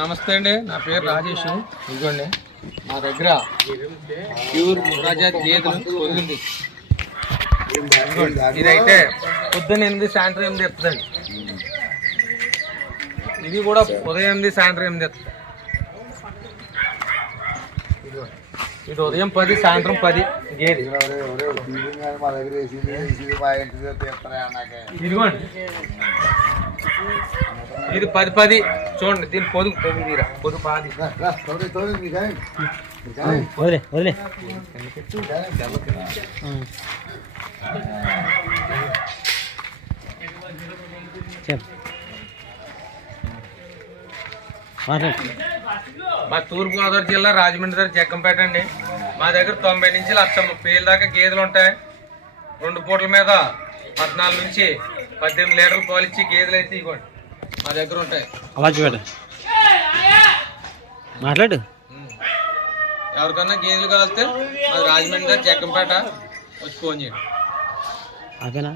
నమస్తే అండి. నా పేరు రాజేష్. ఇదిగోండి. మా దగ్గర ప్యూర్ ముర్రాజాతి గేదెలు పొందింది ఇదైతే పొద్దున్న ఎనిమిది సాయంత్రం ఎనిమిది ఎత్తుందండి. ఇది కూడా ఉదయం ఎనిమిది సాయంత్రం ఎనిమిది ఎత్తుంది. ఇది ఉదయం పది సాయంత్రం పది గేది. ఇదిగోండి. ఇది పది పది. చూడండి దీని పొదుగు పొదుగు తీరా పొదుగు. వదిలే వదిలే. చెప్పు. మా తూర్పు గోదావరి జిల్లా రాజమండ్రి దగ్గర జగ్గంపేట అండి. మా దగ్గర తొంభై నుంచి లక్ష ముప్పై దాకా గేదెలు ఉంటాయి. రెండు పూటల మీద పద్నాలుగు నుంచి పద్దెనిమిది లీటర్లు పాలు ఇచ్చి గేదెలు అయితే ఇవ్వండి. మా దగ్గర ఉంటాయి. అలా చూడ మాట్లాడు. ఎవరికన్నా గేదెలు కావాలితే రాజమండ్రి జగ్గంపేట వచ్చి ఫోన్ చేయండి. అదేనా?